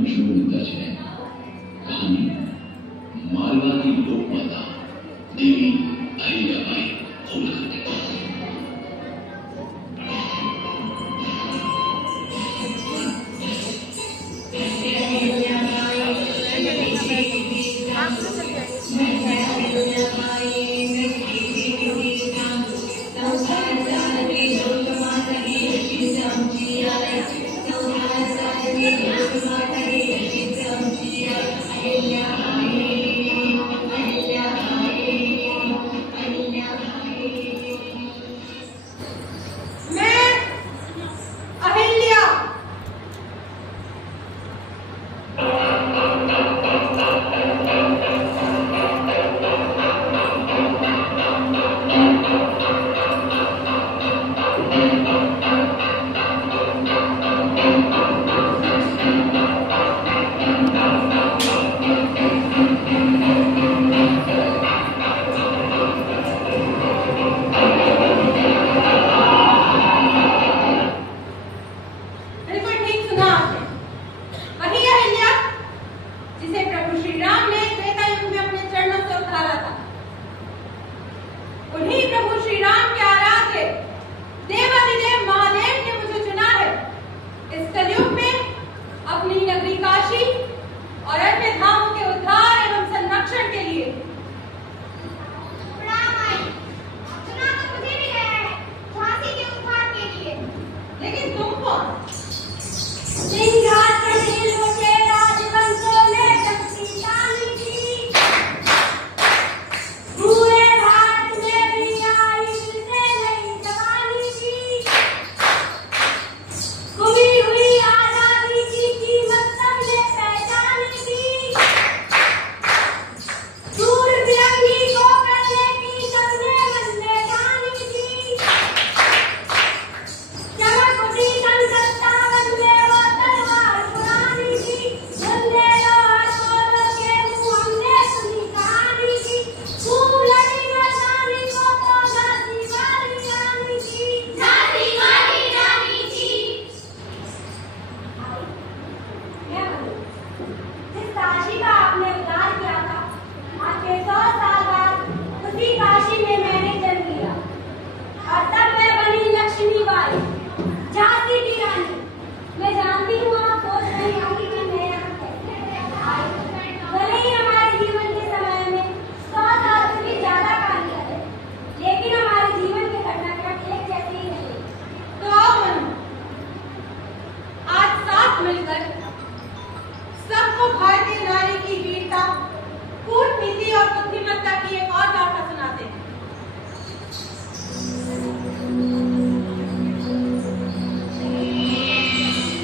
अक्षरों में दर्ज है कहानी मालवा की लोकमाता देवी अहिल्याबाई होलकर की।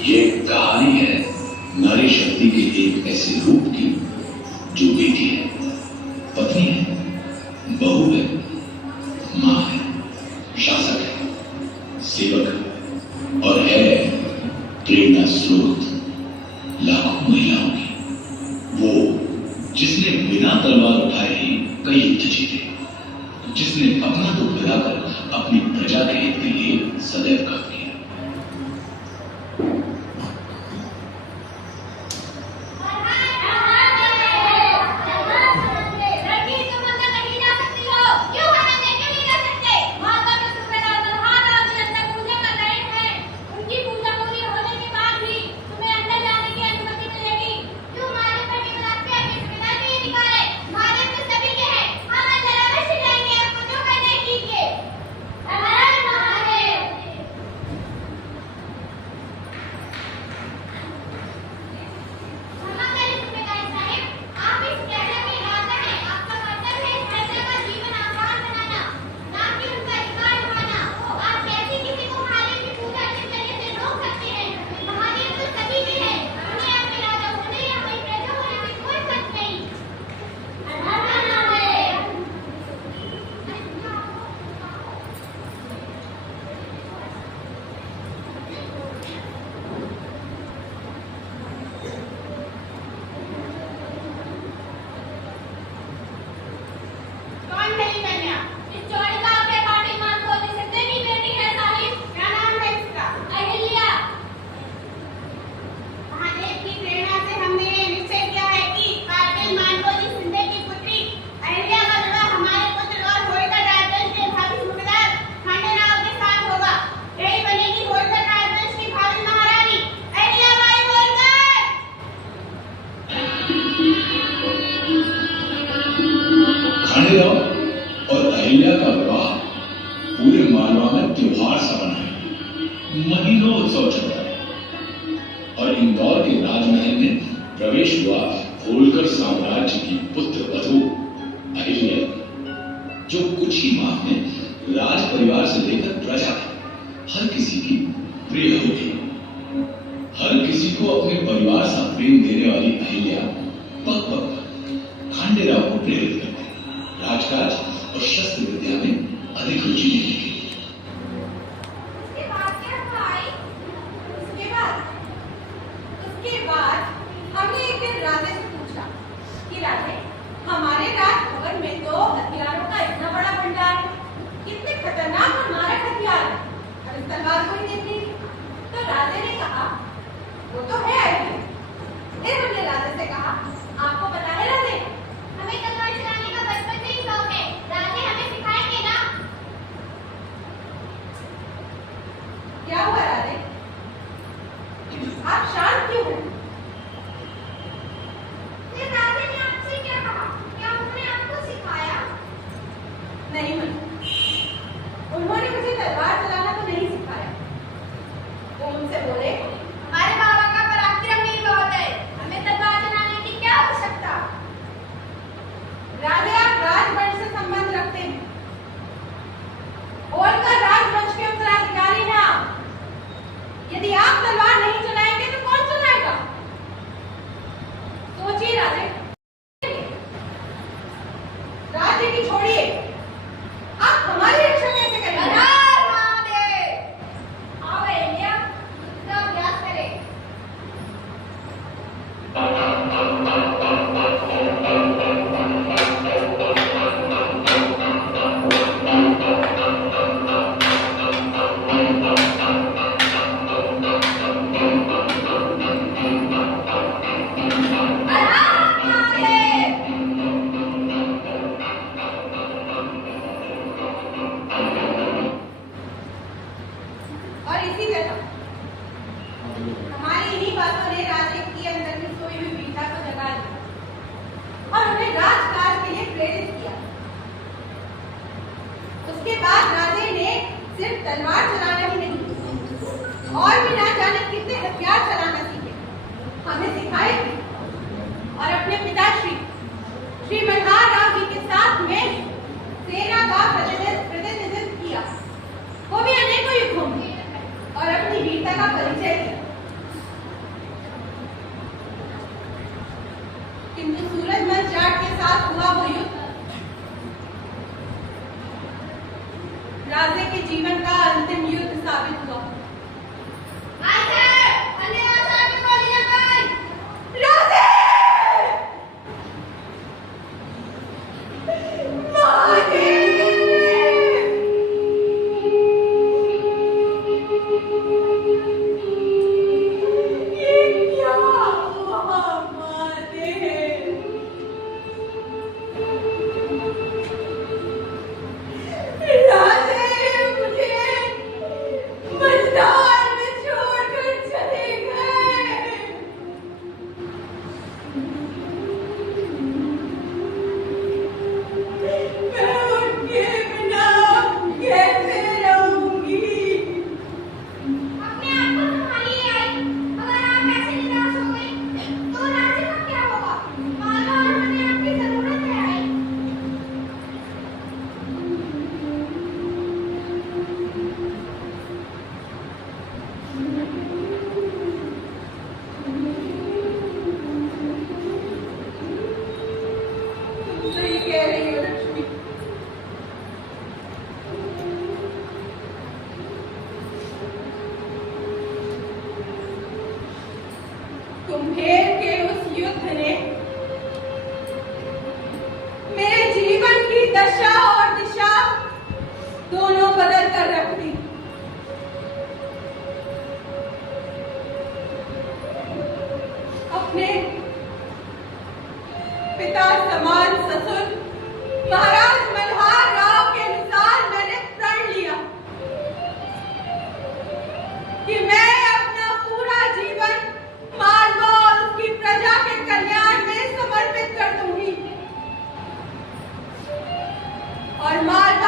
ये कहानी है नारी शक्ति के एक ऐसे रूप की जो बेटी है, पत्नी है, बहू है, मां है, शासक है, सेवक है और है प्रेरणा स्रोत लाखों महिलाओं की। वो जिसने बिना तलवार उठाए ही कई युद्ध जीते, जिसने अपना दुख मिलाकर अपनी प्रजा के हित के लिए सदैव काम किया। अहिल्या का विवाह पूरे मालवा में त्योहार सा बना है। महीनों उत्सव चलता है और इंदौर के राजमहल में प्रवेश हुआ होलकर साम्राज्य की पुत्र वधू अहिल्या, जो कुछ ही माह में राज परिवार से लेकर प्रजा हर किसी की प्रिय हो गई। हर किसी को अपने परिवार सा प्रेम देने वाली अहिल्या पग पग पर खांडेराव को प्रेरित करती, राजकाज और शस्त्र विद्या में अधिक रुचि लेने लगी। उसके बाद हमने एक दिन राजे से पूछा कि राजे, हमारे राजभवन में तो हथियारों का इतना बड़ा भंडार है, कितने खतरनाक और मारक हथियार है, और इस तलवार को ही देख लीजिए। तो राजे ने कहा, वो तो है अहिल्या। फिर हमने राजे से कहा, आपको पता है राजे, हमें तलवार चलाने का बचपन से ही शौक है, राजे हमें सिखाएंगे ना? क्या हुआ राजे, आप शांत क्यों हैं? राजे ने आपसे क्या कहा? क्या उन्होंने आपको सिखाया? नहीं मनु, उन्होंने मुझे तलवार चलाना तो नहीं सिखाया। वो मुझसे बोले, हमारे बाबा का पराक्रम ही बहुत है, हमें तलवार चलाने की क्या आवश्यकता? राजे, आप राजवंश से संबंध रखते हैं, होलकर राजवंश के उत्तराधिकारी हैं आप। यदि आप तलवार नहीं चलाएंगे तो कौन चलाएगा? सोचिए राजे, राज्य की छोड़िए, आप हमारी रक्षा कैसे करेंगे? आओ अहिल्या, युद्ध का अभ्यास करें। और इसी तरह हमारी इन्हीं बातों ने राजे की अंदर की सोई हुई वीरता को जगा दिया और उन्हें राजकाज के लिए प्रेरित किया। उसके बाद राजे ने सिर्फ तलवार चलाना ही नहीं, और भी ना जाने कितने हथियार चलाना सीखे, हमें सिखाए भी। और अपने पिताश्री श्री मल्हार राव जी के साथ में सेना का प्रतिनिधित्व किया, वो भी अनेकों युद्धों में, और अपनी वीरता का परिचय दिया। किंतु सूरजमल जाट के साथ हुआ वो युद्ध राजे के जीवन का अंतिम युद्ध साबित हुआ। कुंभेर के उस युद्ध ने मेरे जीवन की दशा और दिशा दोनों बदल कर रख दी। अपने पिता समान ससुर महाराज मल्हार राव के अनुसार मैंने प्रण लिया कि मैं अपना पूरा जीवन मालवा और उसकी प्रजा के कल्याण में समर्पित कर दूंगी और मालवा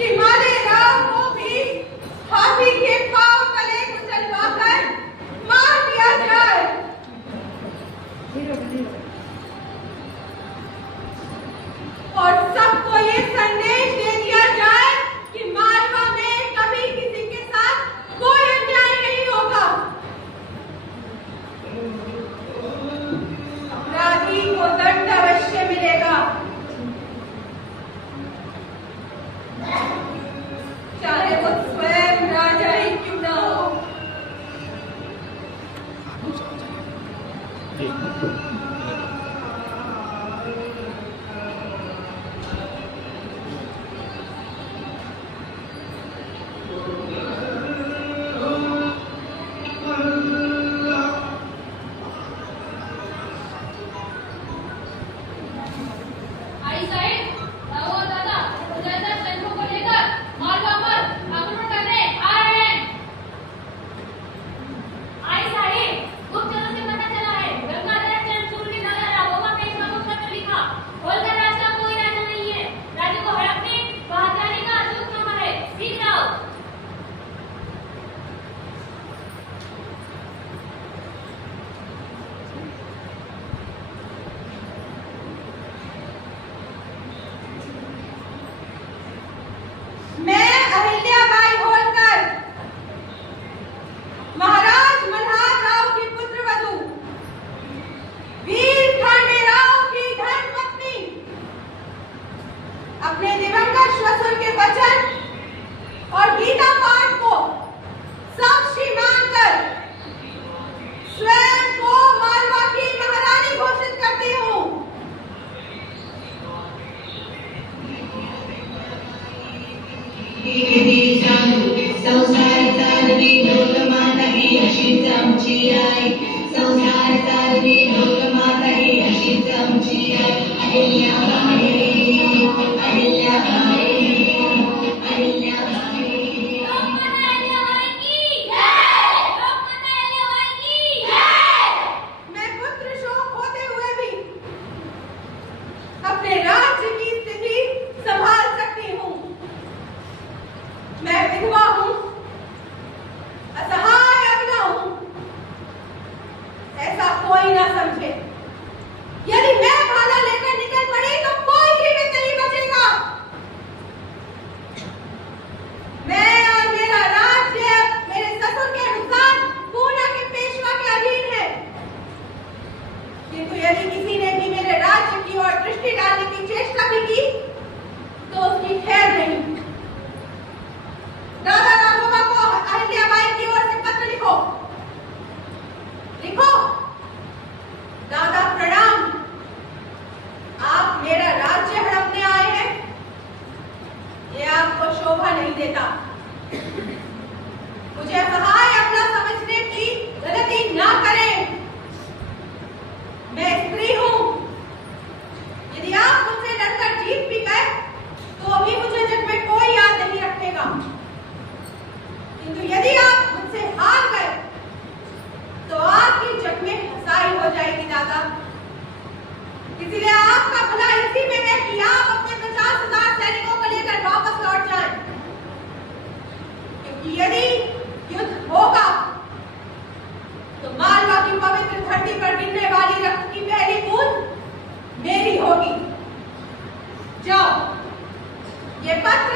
कि माले राव को भी हाथी के पांव तले कुचलवाकर मार दिया जाए। और सबको ये संदेश दे दिया जाए कि मालवा में कभी किसी के साथ कोई अन्याय नहीं होगा। अपराधी को दंड अवश्य मिलेगा, चाहे वो स्वयं राजा ही क्यों न हो। आई साहिब, राव और दादा उदयदार सैनिकों को लेकर मालवा पर आक्रमण करने आ रहे हैं। आई साहिब, गुप्तचरों से पता चला है गंगाधर चंद्रचूड़ ने दादा राघोबा पेशवा को पत्र लिखा। होलकर राज का कोई राजा नहीं है, राज्य को हड़पने बहादुरी का अचूकनामा है। शीघ्र आओ। मैं अहिल्याबाई होलकर, महाराज मल्हार राव की पुत्रवधू, वीर खांडेराव की धर्मपत्नी, अपने दिवंगत श्वशुर के वचन और गीता पाठ को साक्षी मानकर स्वयं को मालवा की महारानी घोषित करती हूँ। संसार सारदी लोकमाता ही अशीच आमची आई। संसार सारदी लोकमाता ही अशीच आमची आई। अहिल्याबाई, अहिल्याबाई, अहिल्याबाई। लोकमाता अहिल्याबाई की जय! लोकमाता अहिल्याबाई की जय! मैं पुत्र शोक होते हुए भी अपने राज्य की स्थिति संभाल सकती हूँ। मैं विधवा हूँ, असहाय अबला हूँ, ऐसा कोई ना समझे। यदि मैं भाला लेकर निकल पड़ी तो कोई जीवित नहीं बचेगा। मैं और मेरा राज्य मेरे ससुर के अनुसार पूना के पेशवा के अधीन है, किंतु यदि किसी ने भी मेरे राज्य की ओर दृष्टि डालने की चेष्टा भी की तो उसकी खैर नहीं। दादा राघोबा को अहिल्याबाई की ओर से पत्र लिखो। लिखो, दादा प्रणाम, आप मेरा राज्य हड़पने आए हैं, ये आपको शोभा नहीं देता। मुझे असहाय अपना समझने की गलती ना करें। मैं स्त्री हूँ, यदि आप मुझसे लड़कर जीत भी गए तो भी मुझे जग में कोई याद नहीं रखेगा, किंतु यदि आप मुझसे हार गए तो आपकी जग में हंसाई हो जाएगी दादा। इसलिए आपका भला इसी में है कि आप अपने 50,000 सैनिकों को लेकर वापस लौट जाएं, क्योंकि यदि युद्ध होगा तो मालवा की पवित्र धरती पर गिरने वाली रक्त की पहली बूंद मेरी होगी। जाओ, ये पत्र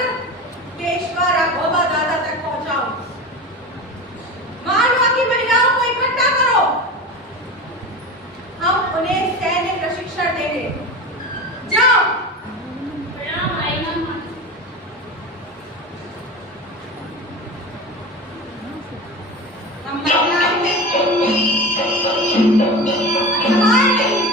पेशवा राघोबा दादा तक पहुंचाओ। मालवा की महिलाओं को इकट्ठा करो, हम उन्हें सैन्य प्रशिक्षण देंगे। जाओ। प्रणाम आई मां। हम महिलाएं असहाय नहीं।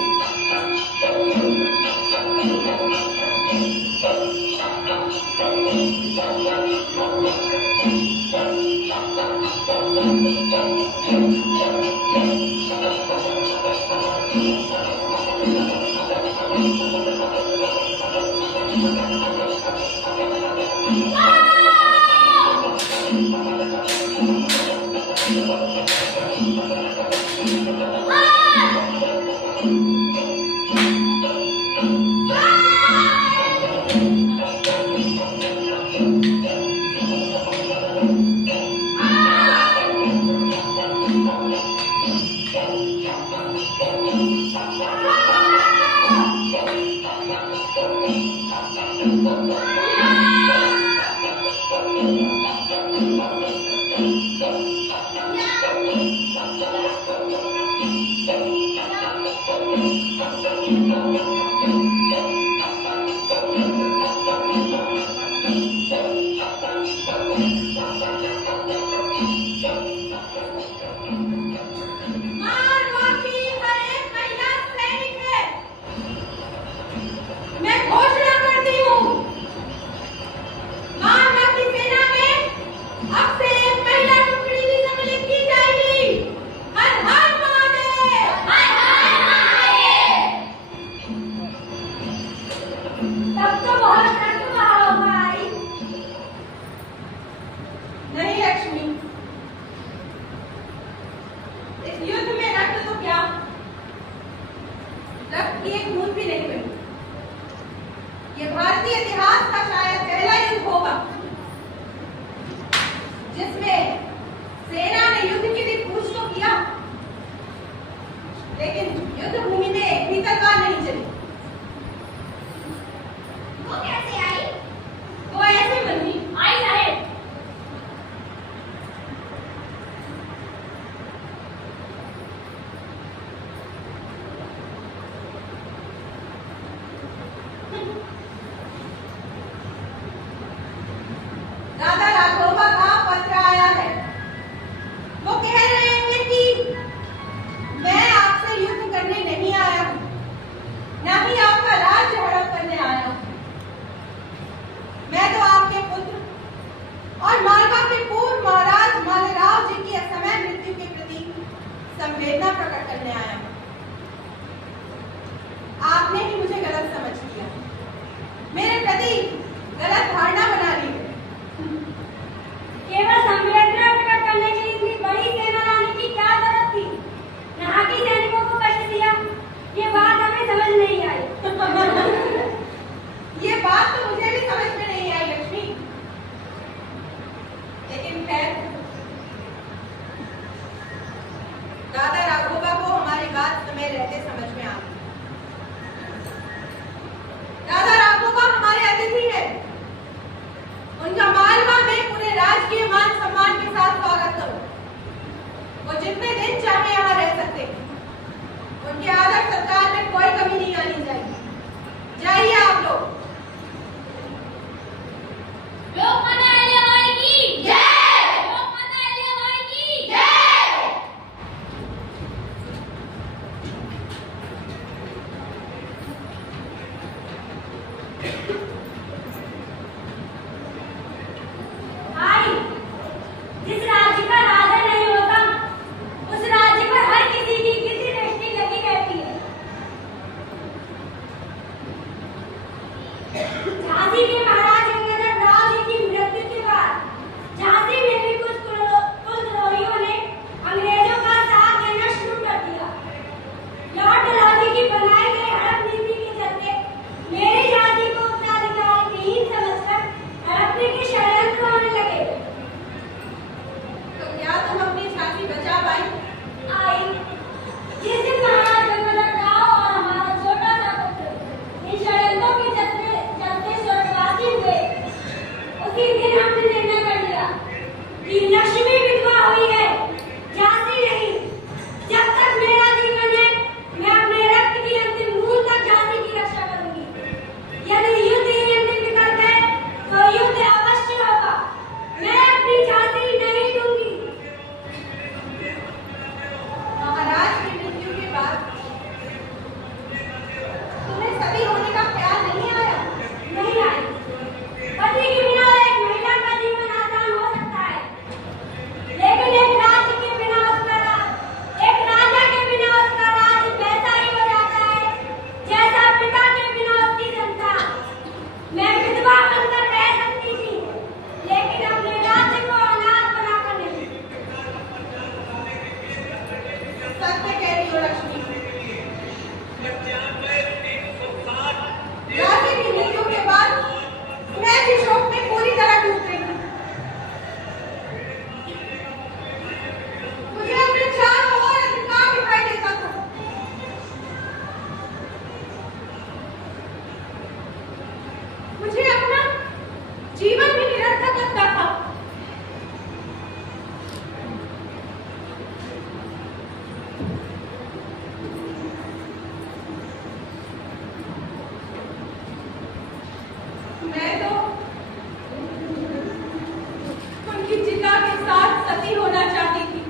पति के बिना एक महिला का जीवन आसान हो सकता है, लेकिन एक रात मैं तो उनकी चिता के साथ सती होना चाहती थी।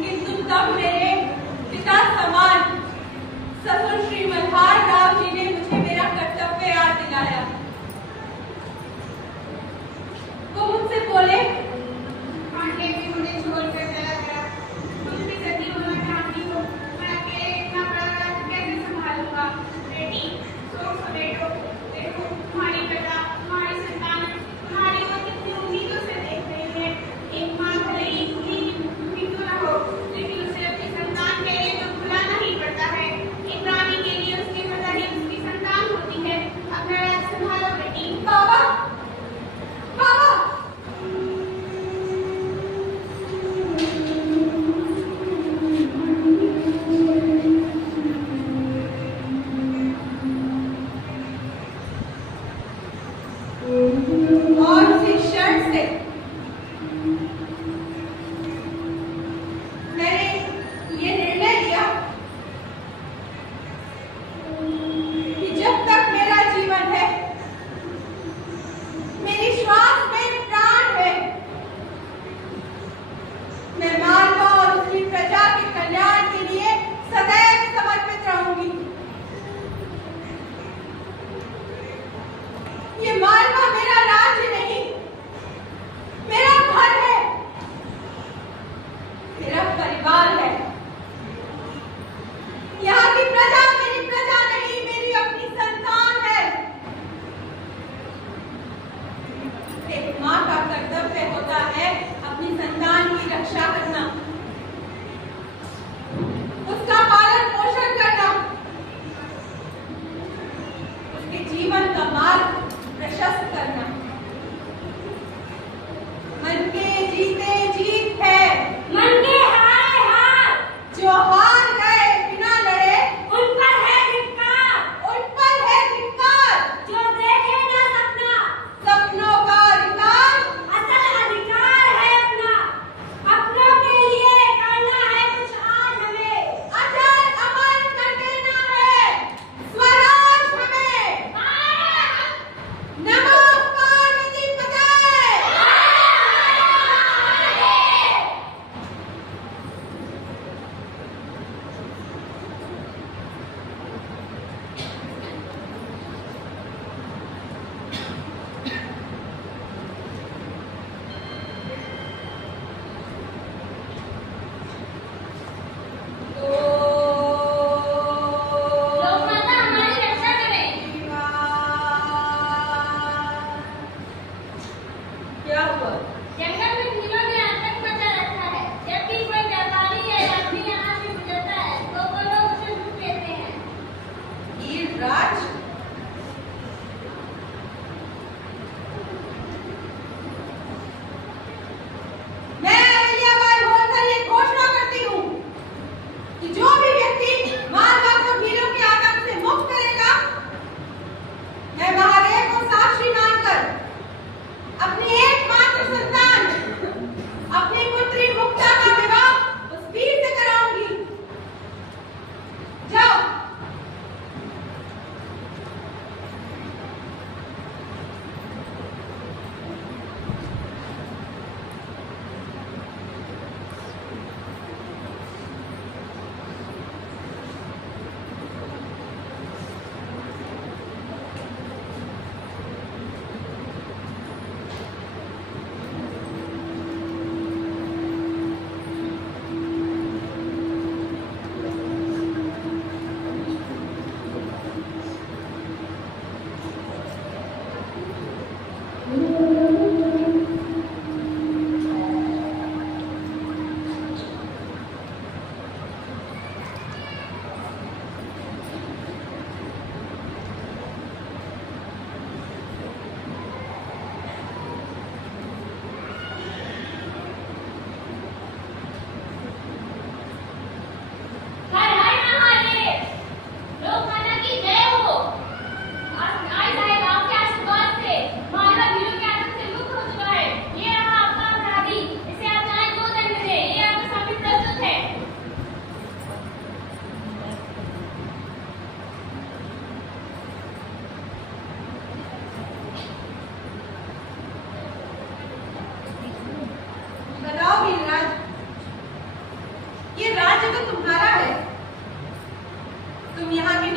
किंतु तब मेरे पिता समान ससुर श्री मल्हार राव जी ने मुझे मेरा कर्तव्य याद दिलाया। वो मुझसे बोले, आंटे भी मुझे छोड़कर चला गया। तुम भी सती होना चाहती हो, मैं अकेले इतना बड़ा राज्य कैसे संभालूंगा? बेटी, सोच समेटो। देखो, तुम्हारी प्रजा, तुम्हारी संतान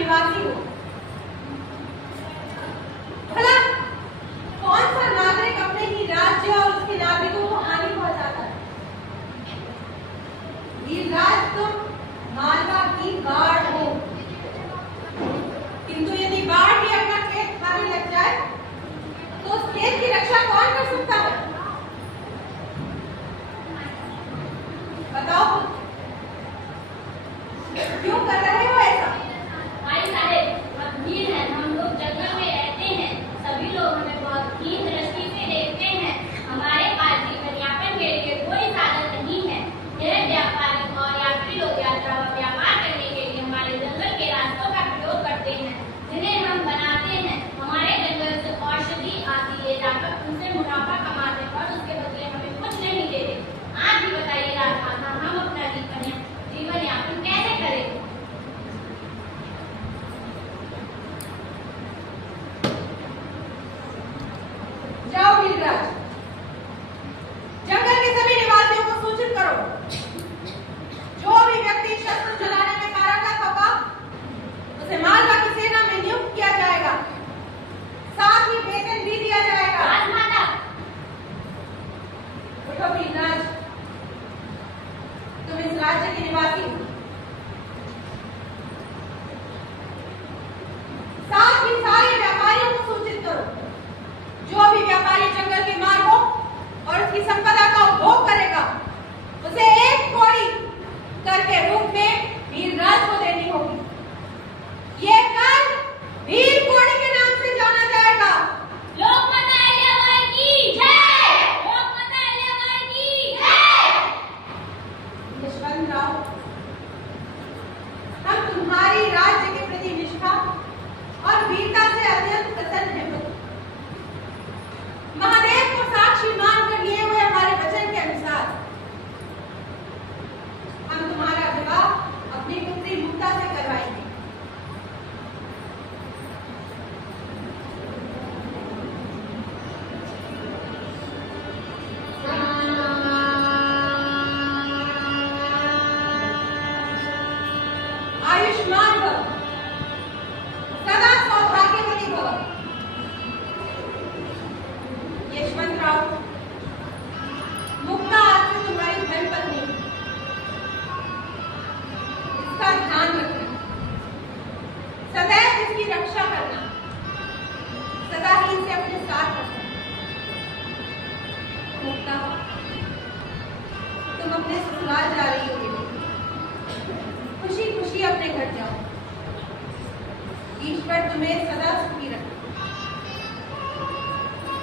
निवासी हो। भला कौन सा नागरिक अपने ही राज्य और उसके नागरिकों को हानि पहुंचाता है? वीरराज तुम मालवा की बाढ़ हो, किंतु यदि बाढ़ ही अपना खेत खाने लग जाए तो उस खेत की रक्षा कौन कर सकता है? बताओ क्यों कर रहे हो ऐसा? भाई साहब, अब भीड़ है, हम लोग जंगल में रहते हैं, सभी लोग हमें बहुत हीन दृष्टि से देखते हैं। हमारे पास जीवन यापन के लिए कोई साधन नहीं है। यह व्यापारी और यात्री लोग यात्रा व व्यापार करने के लिए हमारे जंगल के रास्तों का प्रयोग करते हैं, जिन्हें हम बनाते हैं। हमारे जंगल से औषधि आदि ले जाकर उनसे मुनाफा कमाते हैं और उसके बदले हमें कुछ नहीं देते। आप ही बताइए राजमाता, हम अपना जीवन यापन कैसे करें? जाओ वीरराज, जंगल के सभी निवासियों को सूचित करो, जो भी व्यक्ति शस्त्र चलाने में पारंगत होगा उसे मालवा की सेना में नियुक्त किया जाएगा, साथ ही वेतन भी दिया जाएगा। राजमाता, उठो वीरराज, तुम इस राज्य के निवासी हो, साथ ही सारे व्यापारियों को सूचित करो, जो भी व्यापारी जंगल के मार्गों और उसकी संपदा का उपभोग करेगा उसे 1 कौड़ी कर के रूप में वीरराज को देनी होगी। ये कर वीर कौड़ी के नाम से जाना जाएगा। लोकमाता अहिल्याबाई की जय! लोकमाता अहिल्याबाई की जय! यशवंतराव, हम तुम्हारी राज्य के प्रति निष्ठा और वीरता से अत्यंत प्रसन्न हैं। महादेव को साक्षी मानकर लिए हुए हमारे वचन के अनुसार हम तुम्हारा विवाह अपनी पुत्री मुक्ता से करवाएंगे। आयुष्मान भव, सदा सौभाग्यवती भव। यशवंतराव, मुक्ता आज से तुम्हारी धर्मपत्नी है, इसका ध्यान रखना, सदैव इसकी रक्षा करना, सदा ही इसे अपने साथ रखना। मुक्ता, तुम अपने ससुराल जा रही हो बेटी, खुशी खुशी अपने घर जाओ। ईश्वर तुम्हें सदा सुखी रखे।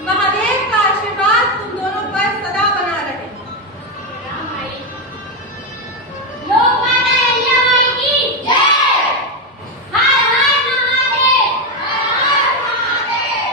महादेव का आशीर्वाद तुम दोनों पर सदा बना रहे। लोकमाता अहिल्याबाई की जय! हर हर महादेव! हर हर महादेव!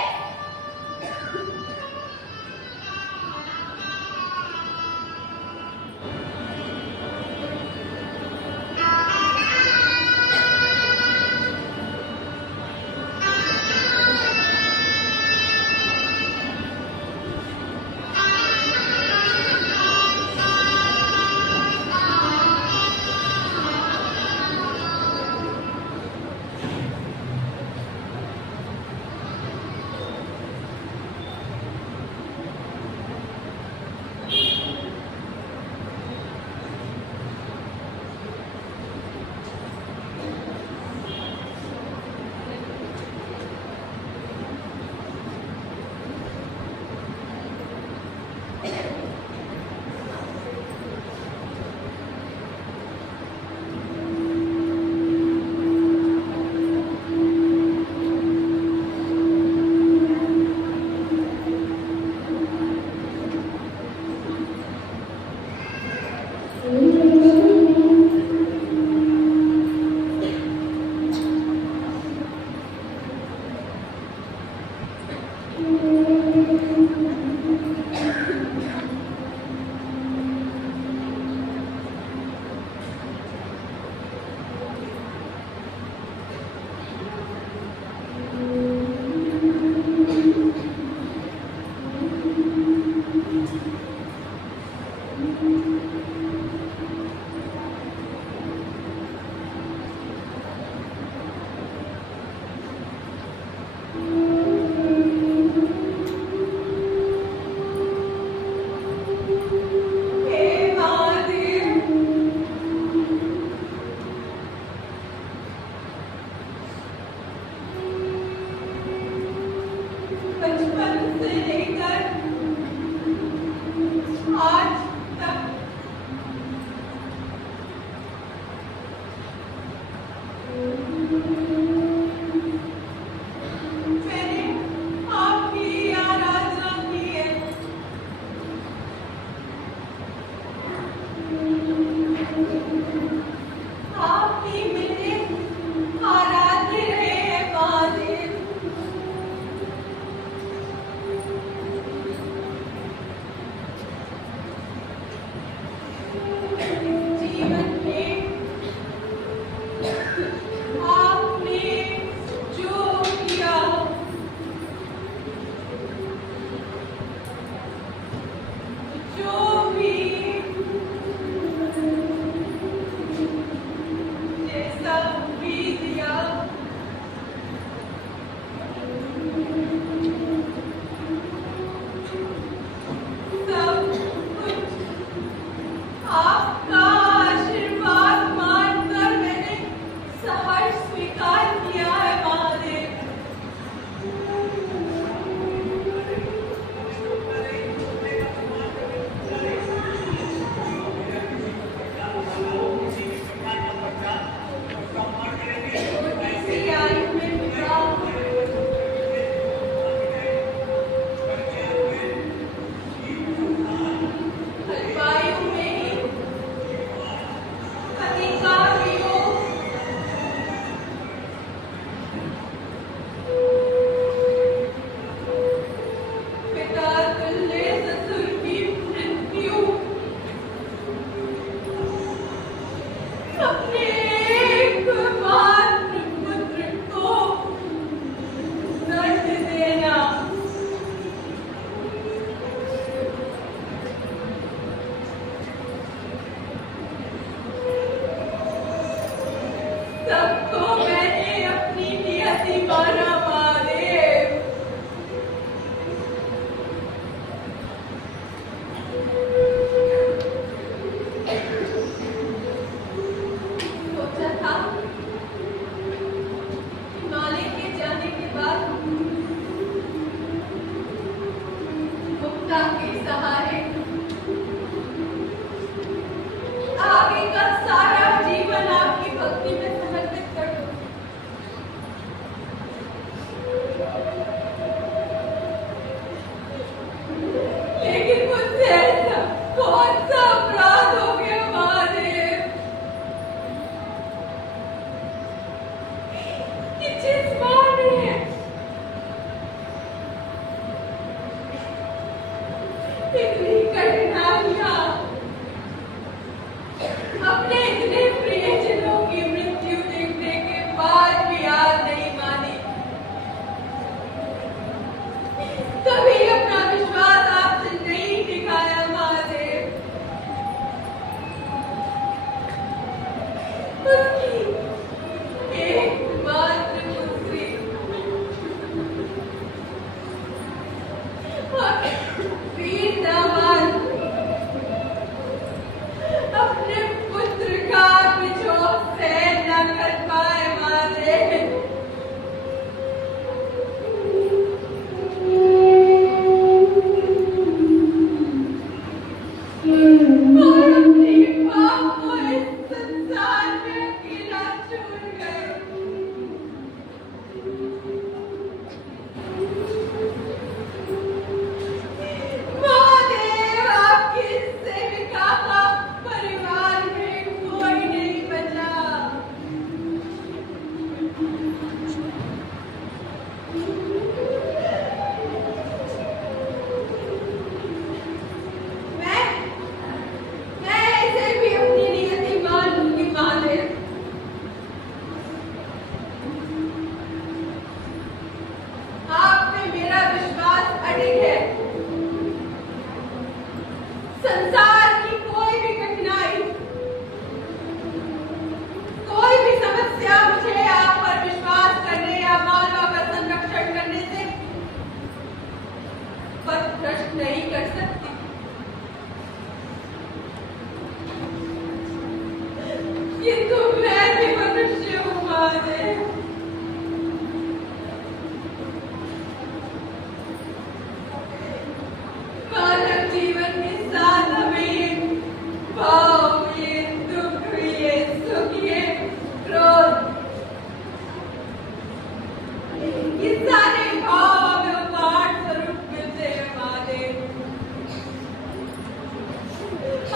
ये सारे भाव हमें उपाट स्वरूप मिलते हैं महादेव,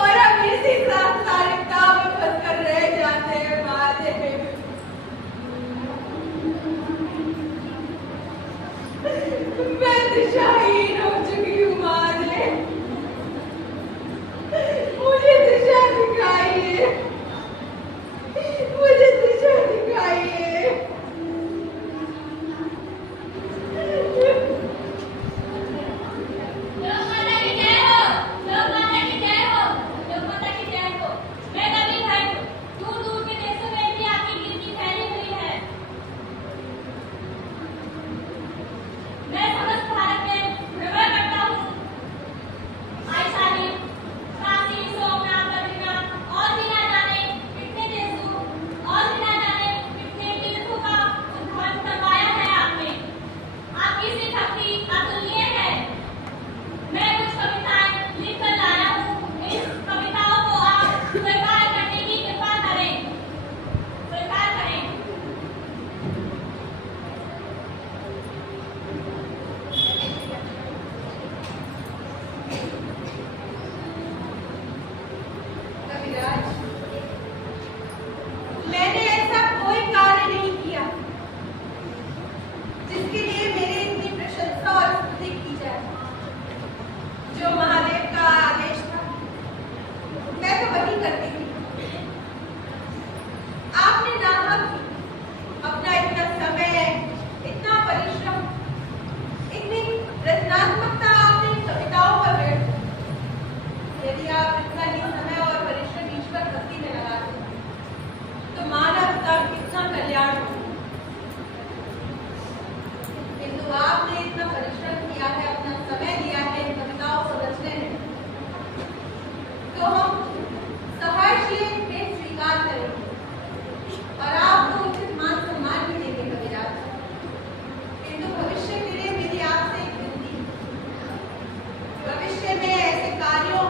और हम इसी सांसारिकता में फंसकर रह जाते हैं महादेव। मैं दिशाहीन हो चुकी हूँ महादेव, मुझे दिशा दिखाइए, मुझे दिशा दिखाइए। लोक माता की जय हो, लोक माता की जय हो, लोक माता की जय हो। मैं कभी भाई हूँ, दूर दूर के देशों में भी आपकी कीर्ति फैली हुई है। मैं समस्त भारत में भ्रमण करता हूँ। आइशाली, काशी, सोमनाथ, बद्रीनाथ और भी ना जाने कितने देशों और भी ना जाने कितने तीर्थों का उद्धार करवाया है आपने। आपकी सी भक्ति अतुलनीय है। मैं कुछ कविताएं लिखकर लाया हूँ। इस कविताओं को आप स्वीकार करने की कृपा करें, स्वीकार करें। कविराज, मैंने ऐसा कोई कार्य नहीं किया जिसके लिए मेरी इतनी प्रशंसा और स्तुति की जाए। जो महादेव का आदेश था मैं तो वही करती थी। आपने नाहक अपना इतना समय, इतना परिश्रम, इतनी रचनात्मकता आपने इन कविताओं पर व्यक्त की। यदि आप इतना ही समय और परिश्रम ईश्वर भक्ति में लगाते तो मानव का कितना कल्याण हो। किंतु आपने इतना परिश्रम किया है, अपना समय दिया है इन कविताओं को रचने में, तो हम सहर्ष ये भेंट स्वीकार करेंगे और आपको उचित मान सम्मान भी देंगे कविराज। किंतु भविष्य के लिए मेरी आपसे एक विनती है, भविष्य में ऐसे कार्यों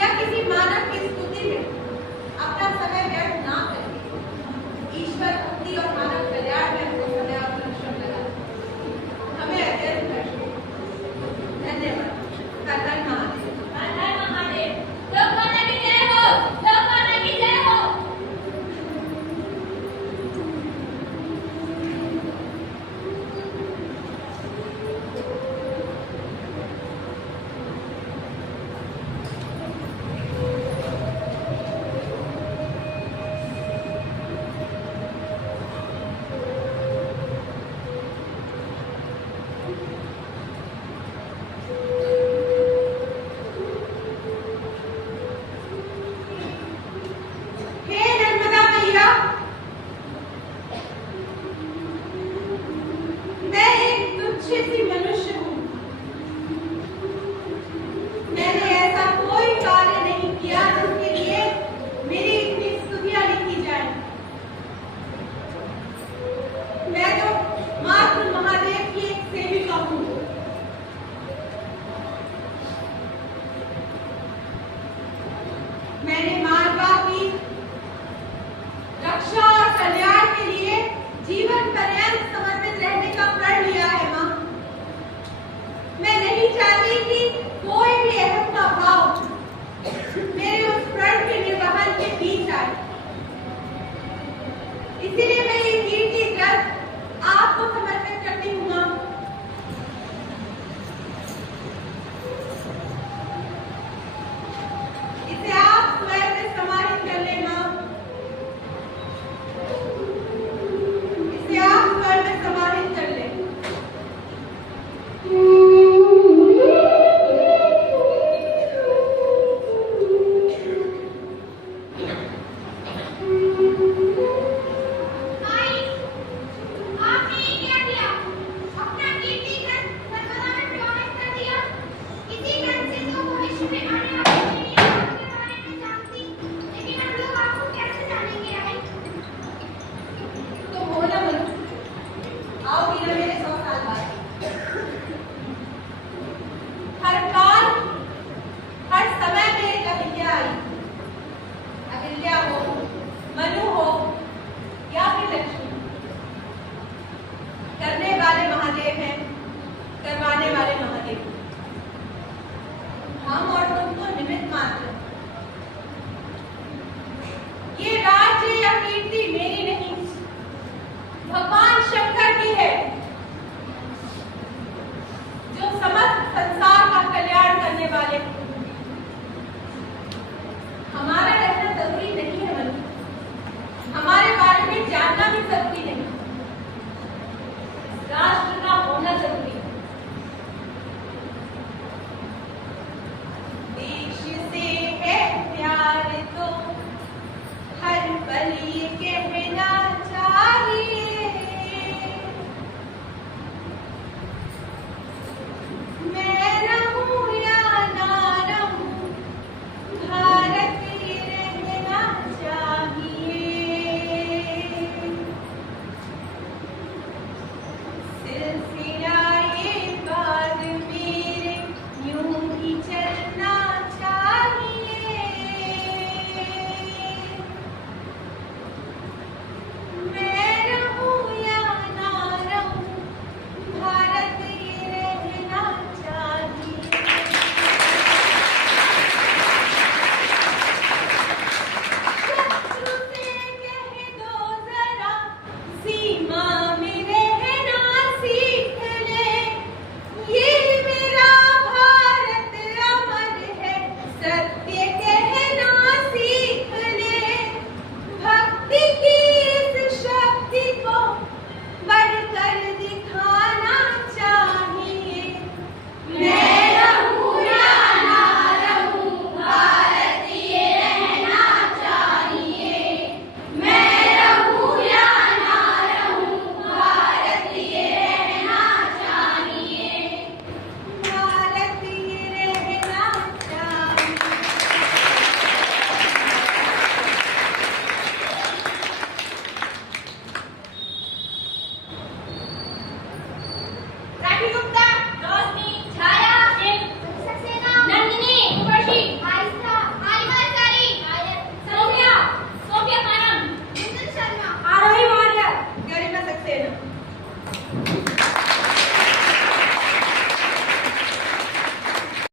या किसी मानव की स्तुति में अपना समय व्यर्थ ना करें। ईश्वर भक्ति और मानव कल्याण में अपना समय और परिश्रम लगाएं। हमें अत्यंत हर्ष है। धन्यवाद। हर हर महादेव। हर हर महादेव। लोक माता की जय हो, लोक माता की जय हो। हे नर्मदा मैया, मैं एक तुच्छ सी